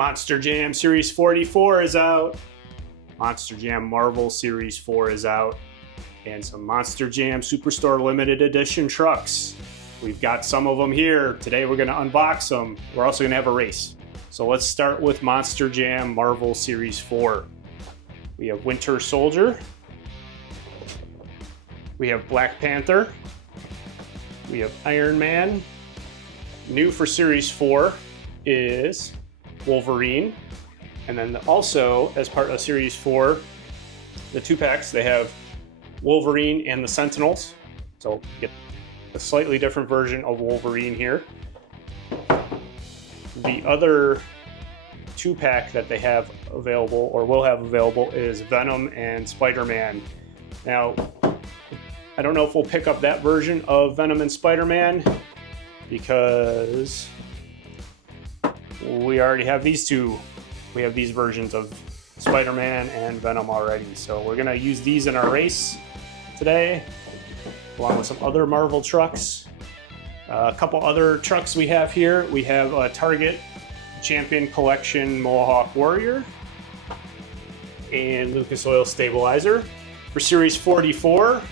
Monster Jam Series 44 is out. Monster Jam Marvel Series 4 is out. And some Monster Jam Superstore limited edition trucks. We've got some of them here. Today we're gonna unbox them. We're also gonna have a race. So let's start with Monster Jam Marvel Series 4. We have Winter Soldier. We have Black Panther. We have Iron Man. New for Series 4 is Wolverine. And then also, as part of Series 4, the 2-packs, they have Wolverine and the Sentinels. So get a slightly different version of Wolverine here. The other 2-pack that they have available, or will have available, is Venom and Spider-Man. Now, I don't know if we'll pick up that version of Venom and Spider-Man because we already have these two. We have these versions of Spider-Man and Venom already. So we're gonna use these in our race today, along with some other Marvel trucks. A couple other trucks we have here. We have a Target Champion Collection Mohawk Warrior and Lucas Oil Stabilizer. For Series 44,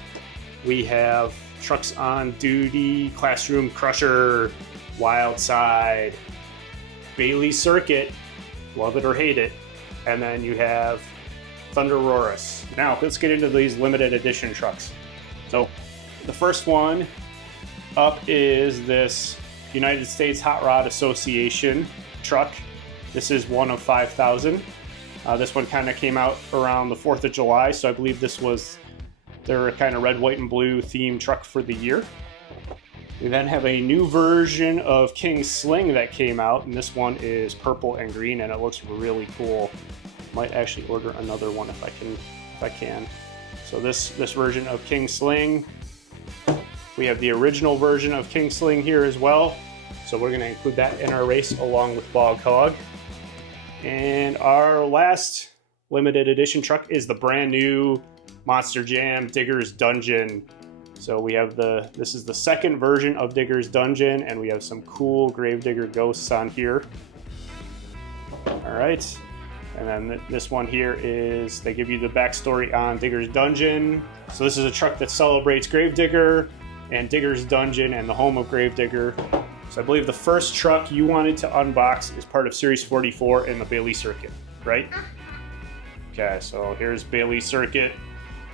we have Trucks on Duty, Classroom Crusher, Wild Side, Baily Circuit, love it or hate it, and then you have ThunderROARus. Now let's get into these limited edition trucks. So the first one up is this United States Hot Rod Association truck. This is one of 5,000. This one kind of came out around the 4th of July, so I believe this was their kind of red, white, and blue themed truck for the year. We then have a new version of King Sling that came out, and this one is purple and green, and it looks really cool. Might actually order another one if I can. So this version of King Sling. We have the original version of King Sling here as well. So we're gonna include that in our race along with Bog Hog. And our last limited edition truck is the brand new Monster Jam Digger's Dungeon. So we have this is the second version of Digger's Dungeon, and we have some cool Gravedigger ghosts on here. All right, and then this one here is, they give you the backstory on Digger's Dungeon. So this is a truck that celebrates Gravedigger and Digger's Dungeon and the home of Gravedigger. So I believe the first truck you wanted to unbox is part of Series 44 in the Baily Circuit, right? Okay, so here's Baily Circuit,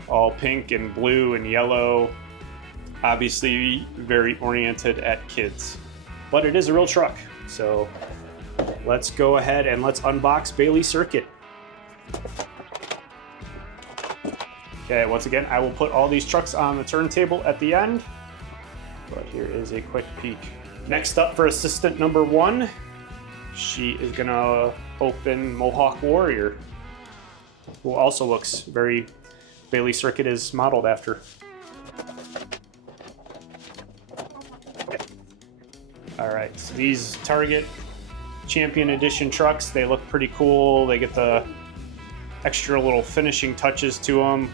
all pink and blue and yellow. Obviously very oriented at kids, but it is a real truck. So let's go ahead and let's unbox Baily Circuit. Okay, once again, I will put all these trucks on the turntable at the end, but here is a quick peek. Next up for assistant number 1, she is gonna open Mohawk Warrior, who also looks very Baily Circuit is modeled after. All right, so these Target Champion Edition trucks, they look pretty cool. They get the extra little finishing touches to them.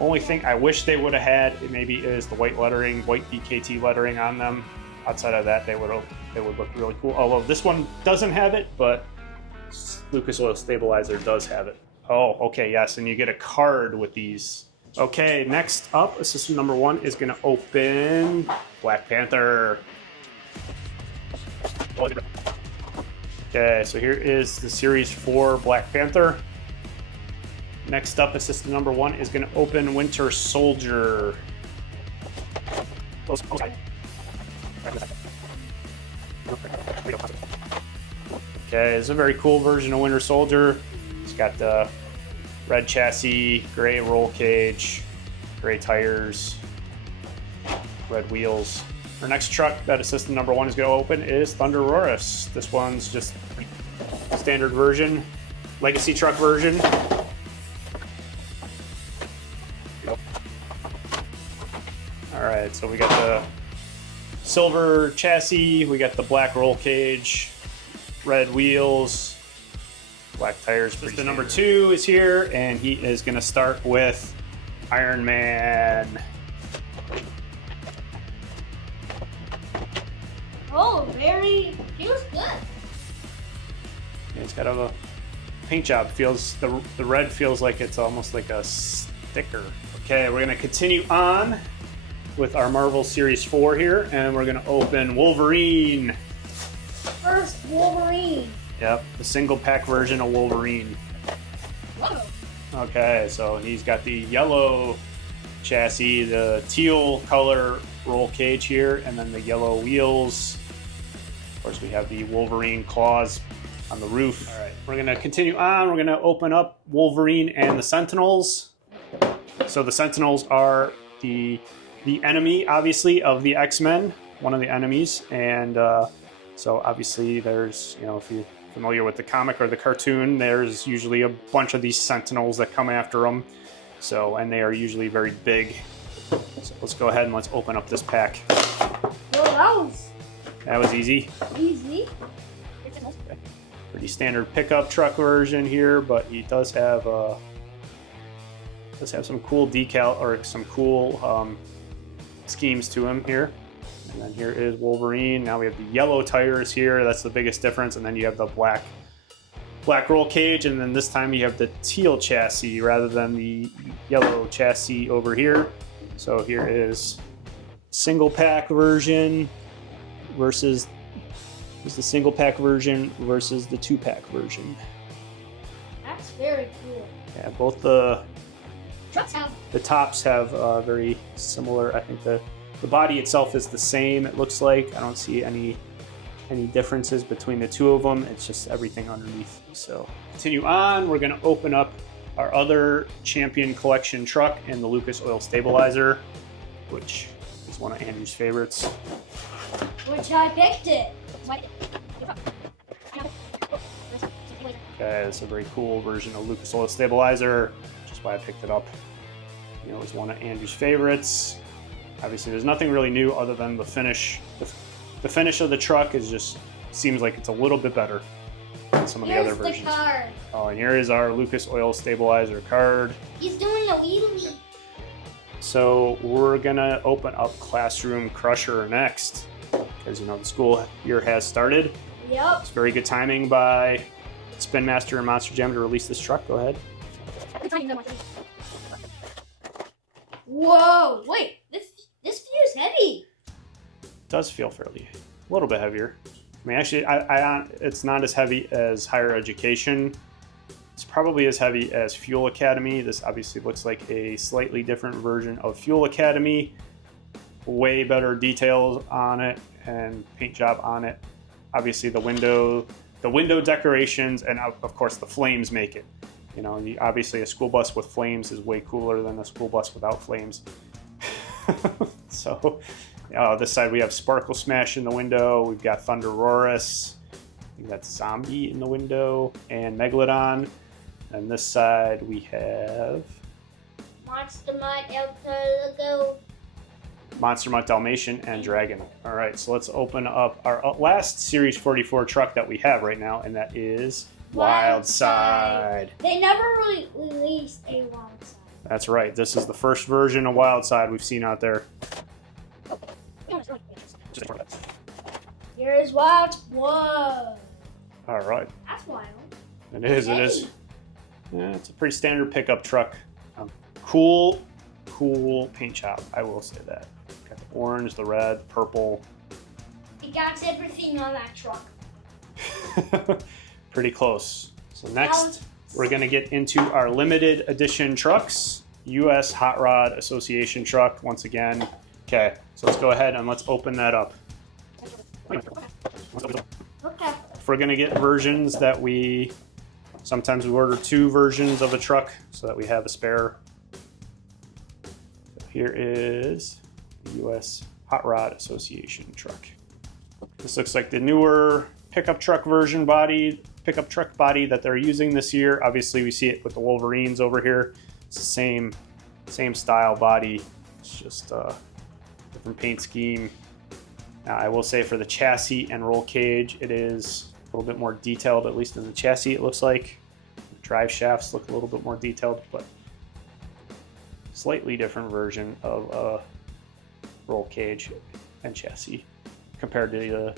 Only thing I wish they would have had maybe is the white lettering, white BKT lettering on them. Outside of that, they would look really cool. Although this one doesn't have it, but Lucas Oil Stabilizer does have it. Oh, okay, yes, and you get a card with these. Okay, next up, assistant number 1 is gonna open Black Panther. Okay, so here is the Series 4 Black Panther. Next up, assistant number 1 is gonna open Winter Soldier. Okay, this is a very cool version of Winter Soldier. It's got the red chassis, gray roll cage, gray tires, red wheels. Our next truck that assistant number 1 is going to open is ThunderROARus. This one's just standard version, legacy truck version. All right, so we got the silver chassis, we got the black roll cage, red wheels, black tires. Assistant number 2 is here, and he is going to start with Iron Man. Oh, very, feels good. Yeah, it's got a paint job. Feels the red feels like it's almost like a sticker. Okay, we're gonna continue on with our Marvel Series 4 here, and we're gonna open Wolverine. First Wolverine. Yep, the single pack version of Wolverine. Whoa. Okay, so he's got the yellow chassis, the teal color roll cage here, and then the yellow wheels. Of course, we have the Wolverine claws on the roof. All right, we're gonna continue on. We're gonna open up Wolverine and the Sentinels. So the Sentinels are the enemy, obviously, of the X-Men, one of the enemies, and so obviously there's, you know, if you're familiar with the comic or the cartoon, there's usually a bunch of these Sentinels that come after them. So, and they are usually very big. So let's go ahead and let's open up this pack. Well, that was easy. Easy. Okay. Pretty standard pickup truck version here, but he does have some cool decal or some cool schemes to him here. And then here is Wolverine. Now we have the yellow tires here. That's the biggest difference. And then you have the black roll cage. And then this time you have the teal chassis rather than the yellow chassis over here. So here is single pack version versus the single pack version versus the 2-pack version. That's very cool. Yeah, both the Trucks have. The tops have very similar. I think the body itself is the same, it looks like. I don't see any differences between the two of them. It's just everything underneath. So continue on. We're going to open up our other Champion Collection truck in the Lucas Oil Stabilizer, which is one of Andrew's favorites. Which I picked it. Okay, it's a very cool version of Lucas Oil Stabilizer, which is why I picked it up. You know, it was one of Andrew's favorites. Obviously, there's nothing really new other than the finish. The finish of the truck is just seems like it's a little bit better than some of the other versions. Here's the card. Oh, and here is our Lucas Oil Stabilizer card. He's doing a wheelie. So we're gonna open up Classroom Crusher next, because you know the school year has started. Yep. It's very good timing by Spin Master and Monster Jam to release this truck. Go ahead. Whoa! Wait, this feels heavy. It does feel fairly a little bit heavier. I mean, actually, it's not as heavy as Higher Education. It's probably as heavy as Fuel Academy. This obviously looks like a slightly different version of Fuel Academy. Way better details on it and paint job on it. Obviously, the window decorations and of course the flames make it. You know, obviously a school bus with flames is way cooler than a school bus without flames. So, this side we have Sparkle Smash in the window. We've got ThunderROARus. We've got Zombie in the window and Megalodon. And this side we have Monster Mutt, Elko. Monster Mutt, Dalmatian, and Dragon. All right, so let's open up our last Series 44 truck that we have right now, and that is Wild Side. They never really released a Wild Side. That's right. This is the first version of Wild Side we've seen out there. Here is Wild. Whoa. All right. That's wild. It is. It is. Yeah, it's a pretty standard pickup truck. Cool paint job. I will say that. Got the orange, the red, the purple. It got everything on that truck. Pretty close. So next, we're going to get into our limited edition trucks. U.S. Hot Rod Association truck, once again. Okay, so let's go ahead and let's open that up. Okay. If we're going to get versions that sometimes we order 2 versions of a truck so that we have a spare. So here is the U.S. Hot Rod Association truck. This looks like the newer pickup truck truck body that they're using this year. Obviously, we see it with the Wolverines over here. It's the same style body. It's just a different paint scheme. Now, I will say for the chassis and roll cage, it is a little bit more detailed, at least in the chassis, it looks like. The drive shafts look a little bit more detailed, but slightly different version of a roll cage and chassis compared to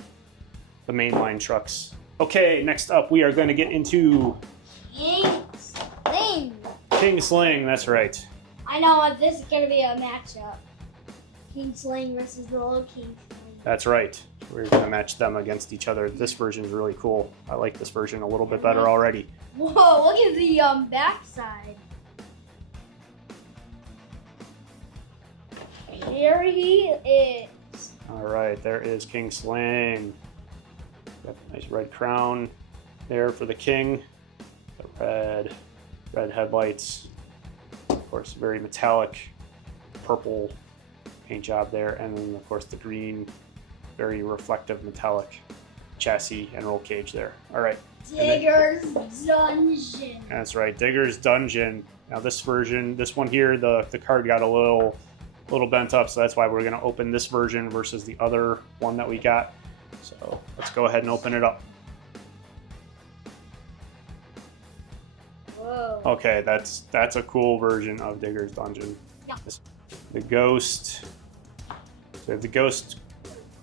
the mainline trucks Okay, next up we are going to get into King Sling. King Sling, that's right. I know what this is going to be a matchup. King Sling versus the little King Sling. That's right. We're going to match them against each other. This version is really cool. I like this version a little bit better already. Whoa, look at the backside. Here he is. All right, there is King Sling. Got a nice red crown there for the king. The red headlights. Of course, very metallic purple paint job there. And then, of course, the green, very reflective metallic chassis and roll cage there. All right. Digger's Dungeon. That's right, Digger's Dungeon. Now this version, this one here, the card got a little bent up, so that's why we're going to open this version versus the other one that we got. So let's go ahead and open it up. Whoa. Okay, that's a cool version of Digger's Dungeon. Yeah. The ghost. So we have the ghost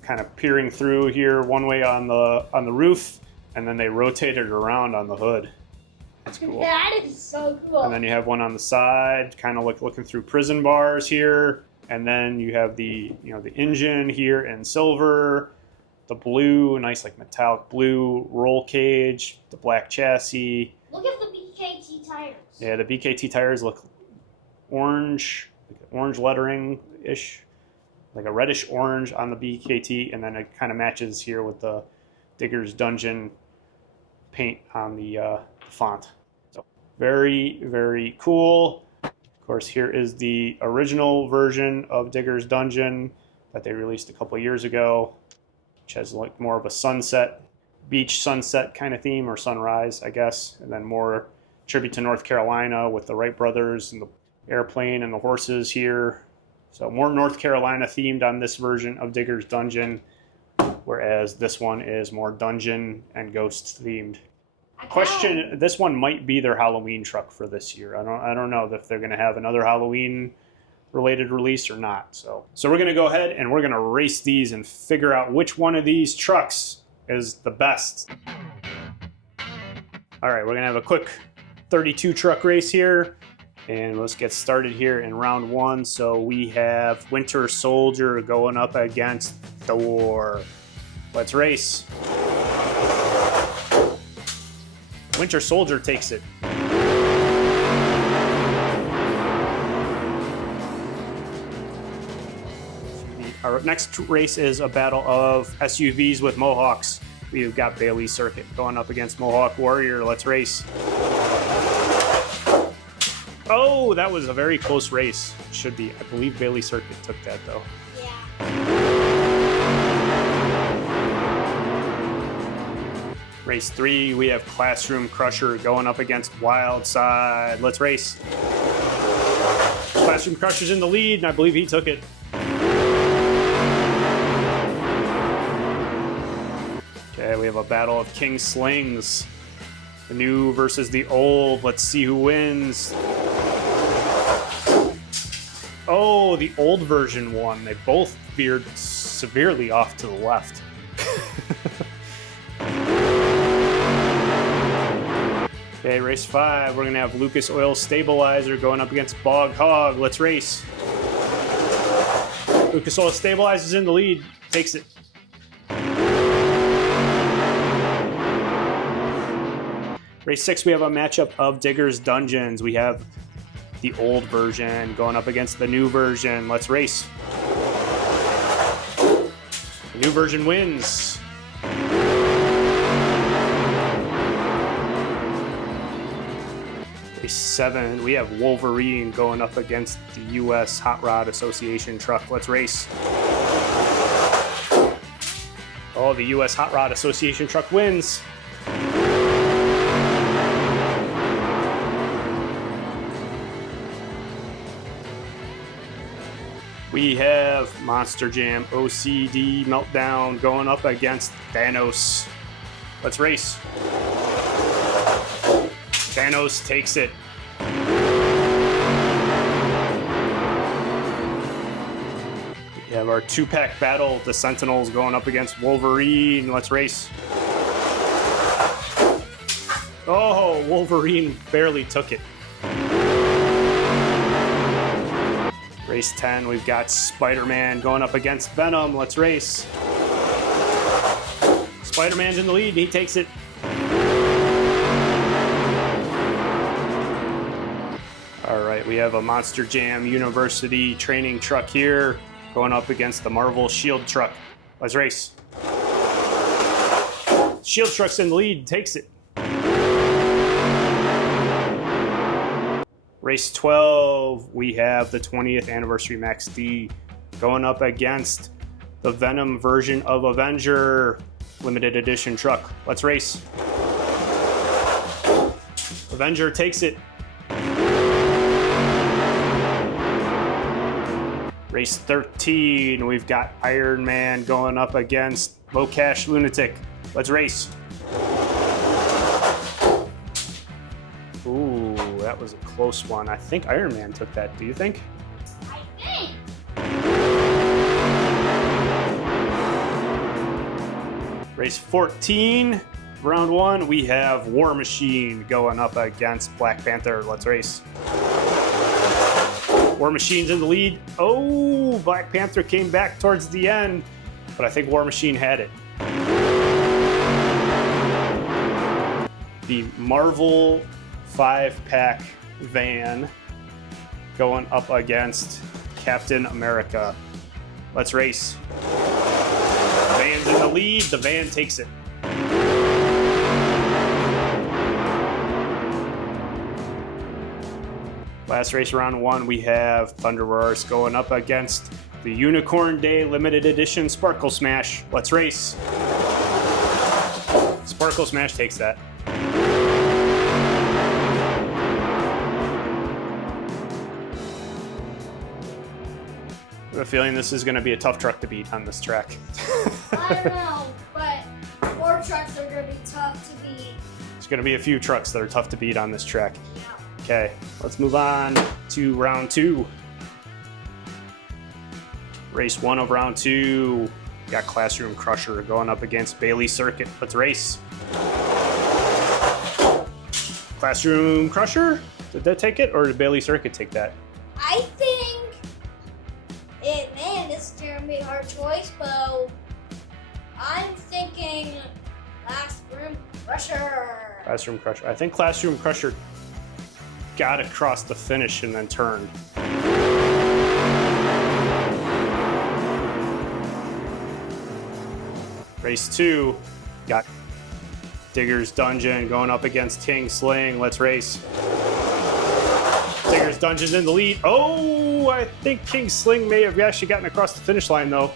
kind of peering through here one way on the roof, and then they rotate it around on the hood. That's cool. That is so cool. And then you have one on the side, kind of looking through prison bars here. And then you have the the engine here in silver, the blue, nice like metallic blue roll cage, the black chassis. Look at the BKT tires. Yeah, the BKT tires look orange, like orange lettering-ish, like a reddish orange on the BKT, and then it kind of matches here with the Digger's Dungeon paint on the font. So very, very cool. Of course, here is the original version of Digger's Dungeon that they released a couple years ago, which has like more of a sunset, beach sunset kind of theme, or sunrise, I guess, and then more tribute to North Carolina with the Wright brothers and the airplane and the horses here. So more North Carolina themed on this version of Digger's Dungeon, whereas this one is more dungeon and ghost themed. Question: this one might be their Halloween truck for this year. I don't know if they're going to have another Halloween related release or not. So we're going to go ahead and we're going to race these and figure out which one of these trucks is the best. All right, we're going to have a quick 32 truck race here, and let's get started here in round one. So we have Winter Soldier going up against Thor. Let's race. Winter Soldier takes it. Our next race is a battle of SUVs with Mohawks. We've got Baily Circuit going up against Mohawk Warrior. Let's race. Oh, that was a very close race. Should be. I believe Baily Circuit took that, though. Yeah. Race 3, we have Classroom Crusher going up against Wild Side. Let's race. Classroom Crusher's in the lead, and I believe he took it. Okay, we have a battle of King Slings. The new versus the old. Let's see who wins. Oh, the old version won. They both veered severely off to the left. Okay, race 5, we're going to have Lucas Oil Stabilizer going up against Bog Hog. Let's race. Lucas Oil Stabilizer's in the lead. Takes it. Race 6, we have a matchup of Digger's Dungeons. We have the old version going up against the new version. Let's race. The new version wins. Race 7, we have Wolverine going up against the U.S. Hot Rod Association truck. Let's race. Oh, the U.S. Hot Rod Association truck wins. We have Monster Jam OCD Meltdown going up against Thanos. Let's race. Thanos takes it. We have our 2-pack battle, the Sentinels going up against Wolverine. Let's race. Oh, Wolverine barely took it. Race 10, we've got Spider-Man going up against Venom. Let's race. Spider-Man's in the lead. He takes it. All right, we have a Monster Jam University training truck here going up against the Marvel Shield truck. Let's race. Shield truck's in the lead. Takes it. Race 12, we have the 20th Anniversary Max D going up against the Venom version of Avenger limited edition truck. Let's race. Avenger takes it. Race 13, we've got Iron Man going up against Bocash Lunatic. Let's race. Ooh, that was a close one. I think Iron Man took that. Do you think? I think. Race 14, round 1, we have War Machine going up against Black Panther. Let's race. War Machine's in the lead. Oh, Black Panther came back towards the end, but I think War Machine had it. The Marvel 5-pack van going up against Captain America. Let's race. Van's in the lead. The van takes it. Last race, round 1, we have ThunderROARus going up against the Unicorn Day limited edition Sparkle Smash. Let's race. Sparkle Smash takes that. I have a feeling this is going to be a tough truck to beat on this track. I don't know, but 4 trucks are going to be tough to beat. There's going to be a few trucks that are tough to beat on this track. Yeah. Okay, let's move on to round 2. Race 1 of round 2. Got Classroom Crusher going up against Baily Circuit. Let's race. Classroom Crusher? Did that take it, or did Baily Circuit take that? I think man, this is going to be a hard choice, but I'm thinking Classroom Crusher. Classroom Crusher. I think Classroom Crusher got across the finish and then turned. Race 2, got Digger's Dungeon going up against King Sling. Let's race. Digger's Dungeon's in the lead. Oh, I think King Sling may have actually gotten across the finish line, though.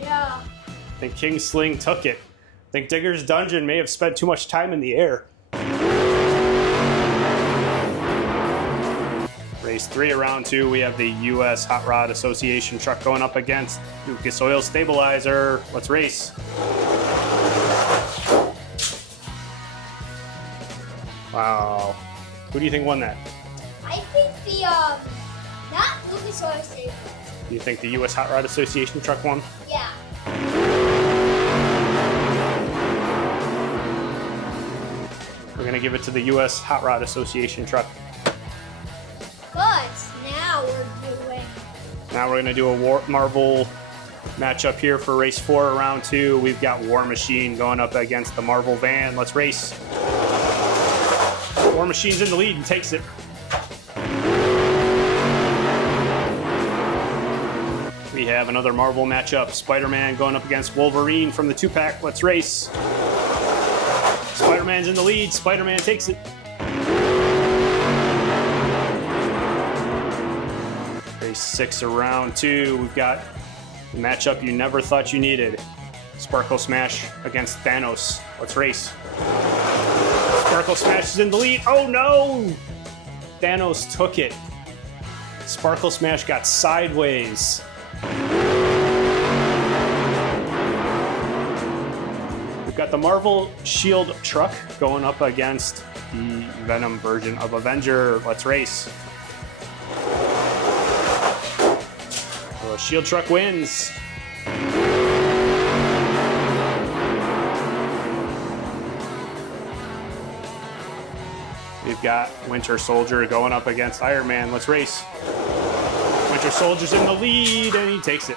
Yeah. I think King Sling took it. I think Digger's Dungeon may have spent too much time in the air. Race 3 of round 2, we have the U.S. Hot Rod Association truck going up against Lucas Oil Stabilizer. Let's race. Wow. Who do you think won that? I think the, not Lucas Oil Stabilizer. Do you think the U.S. Hot Rod Association truck won? Yeah. We're going to give it to the U.S. Hot Rod Association truck. But Now we're going to do a Marvel matchup here for race 4 of round 2. We've got War Machine going up against the Marvel van. Let's race. War Machine's in the lead and takes it. We have another Marvel matchup. Spider-Man going up against Wolverine from the 2-pack. Let's race. Spider-Man's in the lead. Spider-Man takes it. Race 6 of round 2. We've got the matchup you never thought you needed. Sparkle Smash against Thanos. Let's race. Sparkle Smash is in the lead. Oh no! Thanos took it. Sparkle Smash got sideways. We've got the Marvel Shield truck going up against the Venom version of Avenger. Let's race. The Shield truck wins. got Winter Soldier going up against Iron Man. Let's race. Winter Soldier's in the lead, and he takes it.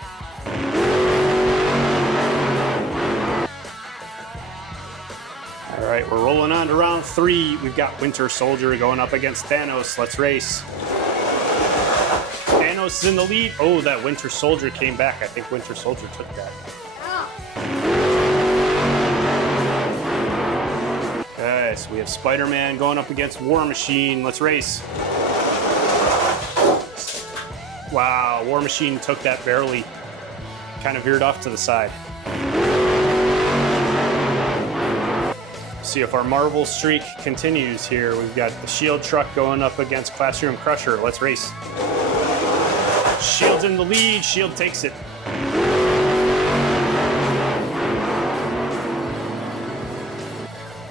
All right, we're rolling on to round 3. We've got Winter Soldier going up against Thanos. Let's race. Thanos is in the lead. Oh, that Winter Soldier came back. I think Winter Soldier took that. Okay, so we have Spider-Man going up against War Machine. Let's race. Wow, War Machine took that barely. Kind of veered off to the side. See if our Marvel streak continues here. We've got the Shield truck going up against Classroom Crusher. Let's race. Shield's in the lead. Shield takes it.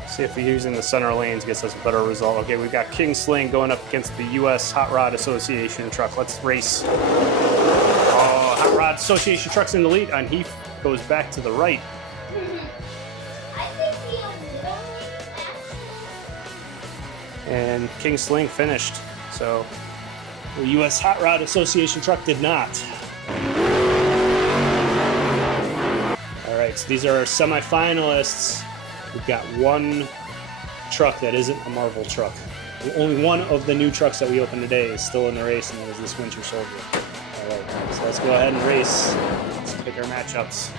See if using the center lanes gets us a better result. Okay, we've got King Sling going up against the U.S. Hot Rod Association truck. Let's race. Oh, Hot Rod Association truck's in the lead, and he goes back to the right. I think he won. And King Sling finished. So the U.S. Hot Rod Association truck did not. All right, so these are our semifinalists. We've got one truck that isn't a Marvel truck. Only one of the new trucks that we opened today is still in the race, and that is this Winter Soldier. All right, so let's go ahead and race. Let's pick our matchups.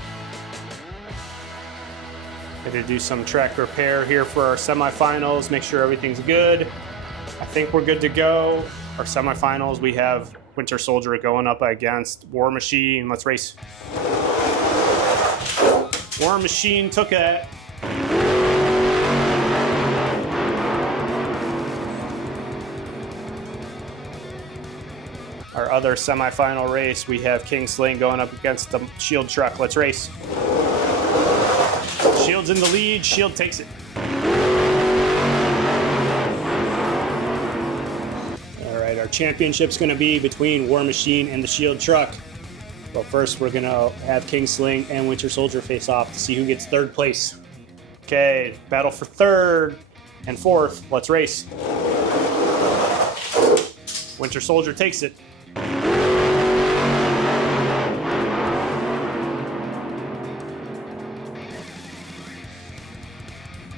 Going to do some track repair here for our semifinals, make sure everything's good. I think we're good to go. Our semifinals, we have Winter Soldier going up against War Machine. Let's race. War Machine took it. Our other semifinal race, we have King Sling going up against the Shield truck. Let's race. Shield's in the lead. Shield takes it. All right, our championship's going to be between War Machine and the Shield truck. But first, we're going to have King Sling and Winter Soldier face off to see who gets third place. Okay, battle for third and fourth. Let's race. Winter Soldier takes it.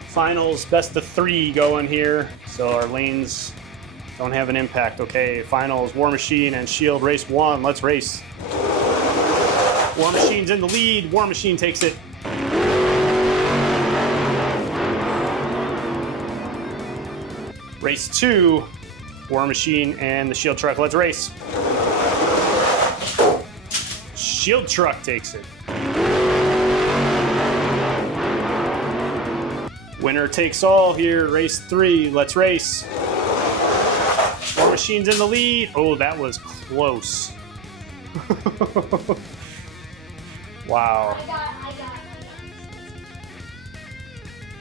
Finals, best of 3 going here, so our lanes don't have an impact. Okay, finals, War Machine and Shield race 1. Let's race. War Machine's in the lead. War Machine takes it. Race 2, War Machine and the Shield truck. Let's race. Shield truck takes it. Winner takes all here, race 3. Let's race. War Machine's in the lead. Oh, that was close. Wow. I got.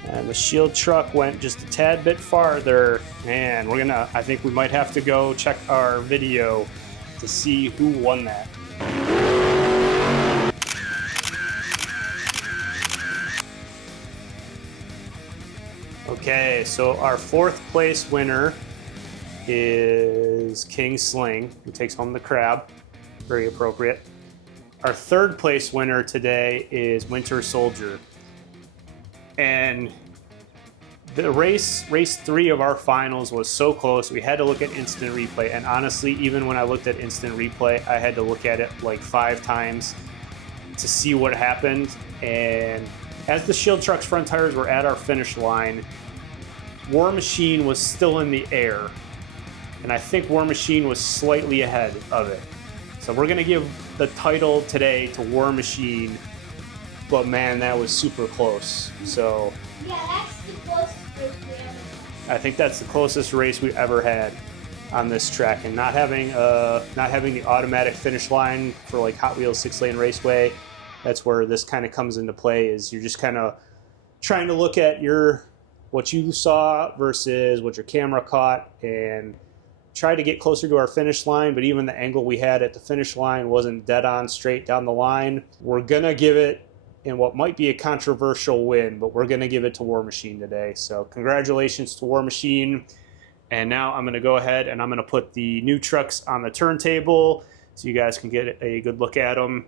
And the Shield truck went just a tad bit farther. Man, I think we might have to go check our video to see who won that. Okay, so our 4th place winner is King Sling, who takes home the crab. Very appropriate. Our 3rd place winner today is Winter Soldier. And the race 3 of our finals was so close, we had to look at instant replay. And honestly, even when I looked at instant replay, I had to look at it like 5 times to see what happened. And as the Shield truck's front tires were at our finish line, War Machine was still in the air. And I think War Machine was slightly ahead of it. So we're going to give the title today to War Machine. But man, that was super close. So Yeah, that's the closest race we ever had. I think that's the closest race we ever had on this track. And not having the automatic finish line for like Hot Wheels 6-lane raceway, that's where this kind of comes into play. Is you're just kind of trying to look at what you saw versus what your camera caught and try to get closer to our finish line. But even the angle we had at the finish line wasn't dead on straight down the line. We're gonna give it in what might be a controversial win, but we're gonna give it to War Machine today. So congratulations to War Machine. And now I'm going to go ahead and I'm going to put the new trucks on the turntable so you guys can get a good look at them.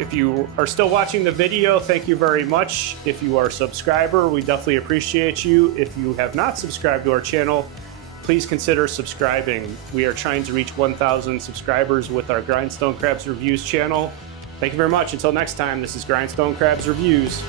If you are still watching the video, thank you very much. If you are a subscriber, we definitely appreciate you. If you have not subscribed to our channel, please consider subscribing. We are trying to reach 1,000 subscribers with our Grindstone Crabs Reviews channel. Thank you very much. Until next time, this is Grindstone Crabs Reviews.